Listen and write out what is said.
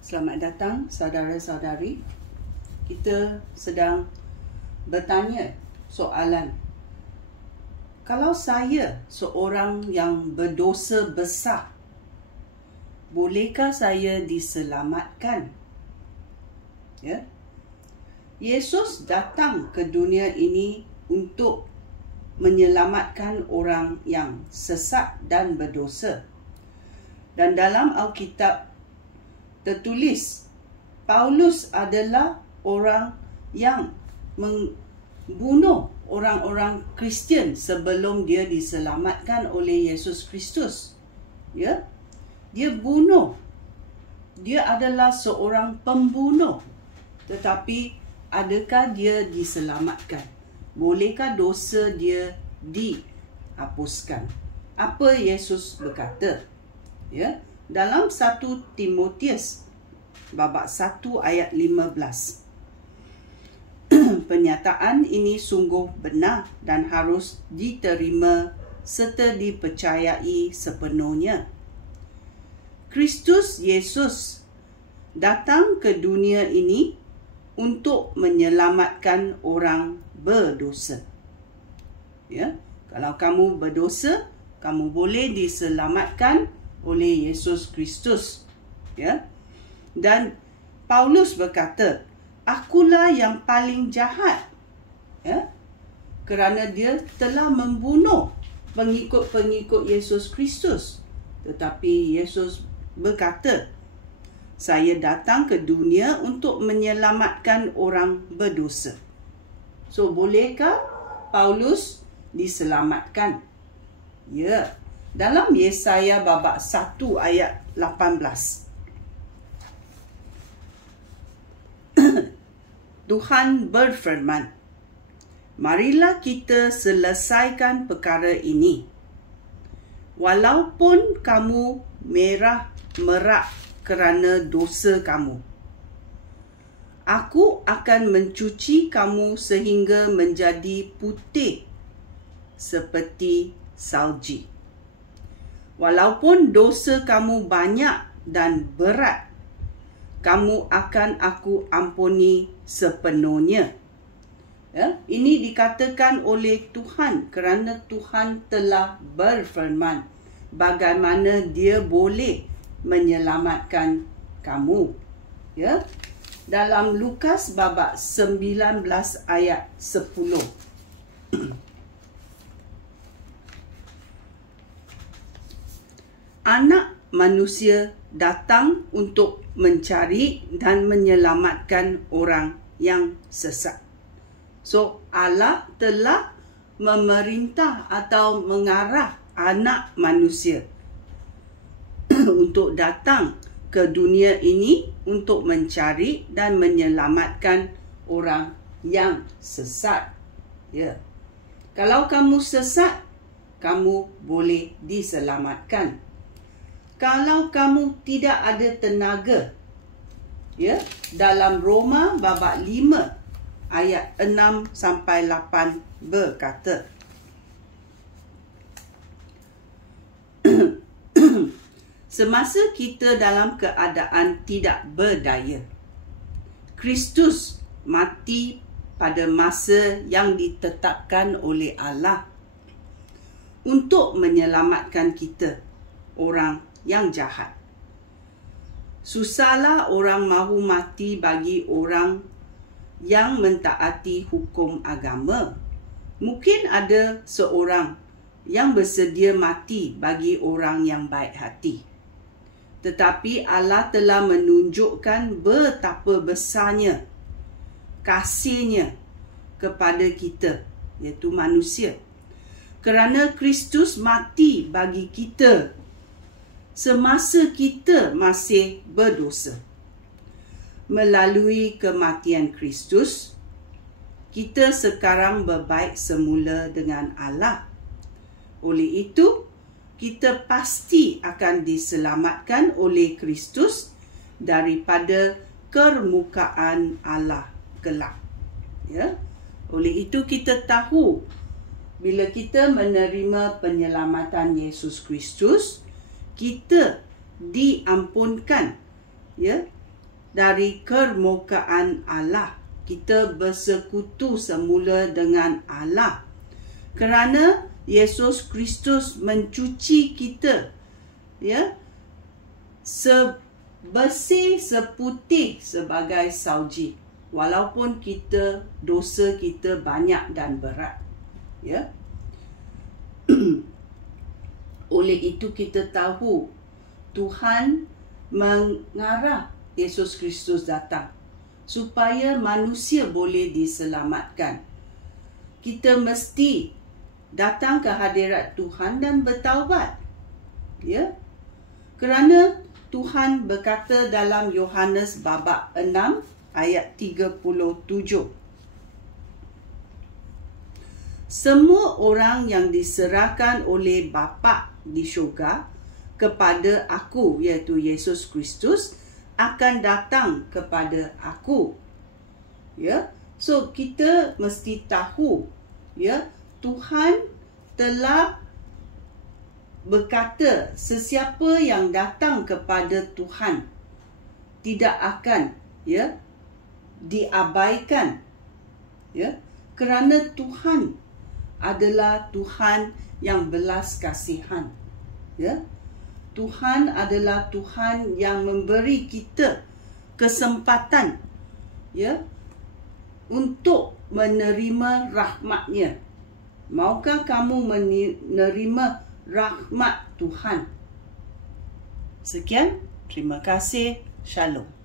Selamat datang saudara-saudari. Kita sedang bertanya soalan. Kalau saya seorang yang berdosa besar, bolehkah saya diselamatkan? Ya. Yesus datang ke dunia ini untuk menyelamatkan orang yang sesat dan berdosa. Dan dalam Alkitab tertulis, Paulus adalah orang yang membunuh orang-orang Kristian sebelum dia diselamatkan oleh Yesus Kristus. Ya, dia bunuh. Dia adalah seorang pembunuh. Tetapi adakah dia diselamatkan? Bolehkah dosa dia dihapuskan? Apa Yesus berkata? Ya, dalam 1 Timotius babak 1 ayat 15. Penyataan ini sungguh benar dan harus diterima serta dipercayai sepenuhnya. Kristus Yesus datang ke dunia ini untuk menyelamatkan orang berdosa. Ya, kalau kamu berdosa, kamu boleh diselamatkan oleh Yesus Kristus. Ya. Dan Paulus berkata, akulah yang paling jahat. Ya. Kerana dia telah membunuh pengikut-pengikut Yesus Kristus. Tetapi Yesus berkata, saya datang ke dunia untuk menyelamatkan orang berdosa. So, bolehkah Paulus diselamatkan? Ya. Dalam Yesaya babak 1 ayat 18. Tuhan berfirman, marilah kita selesaikan perkara ini. Walaupun kamu merah merak kerana dosa kamu, aku akan mencuci kamu sehingga menjadi putih seperti salji. Walaupun dosa kamu banyak dan berat, kamu akan aku ampuni sepenuhnya. Ya, ini dikatakan oleh Tuhan kerana Tuhan telah berfirman bagaimana dia boleh menyelamatkan kamu. Ya, dalam Lukas babak 19 ayat 10. Anak manusia datang untuk mencari dan menyelamatkan orang yang sesat. So, Allah telah memerintah atau mengarah anak manusia untuk datang ke dunia ini untuk mencari dan menyelamatkan orang yang sesat. Ya. Kalau kamu sesat, kamu boleh diselamatkan. Kalau kamu tidak ada tenaga, ya, dalam Roma babak 5 ayat 6 sampai 8 berkata, semasa kita dalam keadaan tidak berdaya, Kristus mati pada masa yang ditetapkan oleh Allah untuk menyelamatkan kita, orang yang jahat. Susahlah orang mahu mati bagi orang yang mentaati hukum agama. Mungkin ada seorang yang bersedia mati bagi orang yang baik hati. Tetapi Allah telah menunjukkan betapa besarnya kasihnya kepada kita, iaitu manusia. Kerana Kristus mati bagi kita semasa kita masih berdosa. Melalui kematian Kristus, kita sekarang berbaik semula dengan Allah. Oleh itu, kita pasti akan diselamatkan oleh Kristus daripada kemukaan Allah kelak. Ya? Oleh itu, kita tahu bila kita menerima penyelamatan Yesus Kristus, kita diampunkan, ya, dari permukaan Allah. Kita bersekutu semula dengan Allah. Kerana Yesus Kristus mencuci kita, ya, sebersih seputih sebagai salji. Walaupun dosa kita banyak dan berat, ya. Oleh itu kita tahu Tuhan mengarah Yesus Kristus datang supaya manusia boleh diselamatkan. Kita mesti datang ke hadirat Tuhan dan bertaubat, ya. Kerana Tuhan berkata dalam Yohanes babak 6 ayat 37. Semua orang yang diserahkan oleh Bapa di syurga kepada aku, iaitu Yesus Kristus, akan datang kepada aku. Ya, so kita mesti tahu, ya, Tuhan telah berkata sesiapa yang datang kepada Tuhan tidak akan, ya, diabaikan, ya, kerana Tuhan adalah Tuhan yang belas kasihan, ya. Tuhan adalah Tuhan yang memberi kita kesempatan, ya, untuk menerima rahmat-Nya. Maukah kamu menerima rahmat Tuhan? Sekian, terima kasih. Shalom.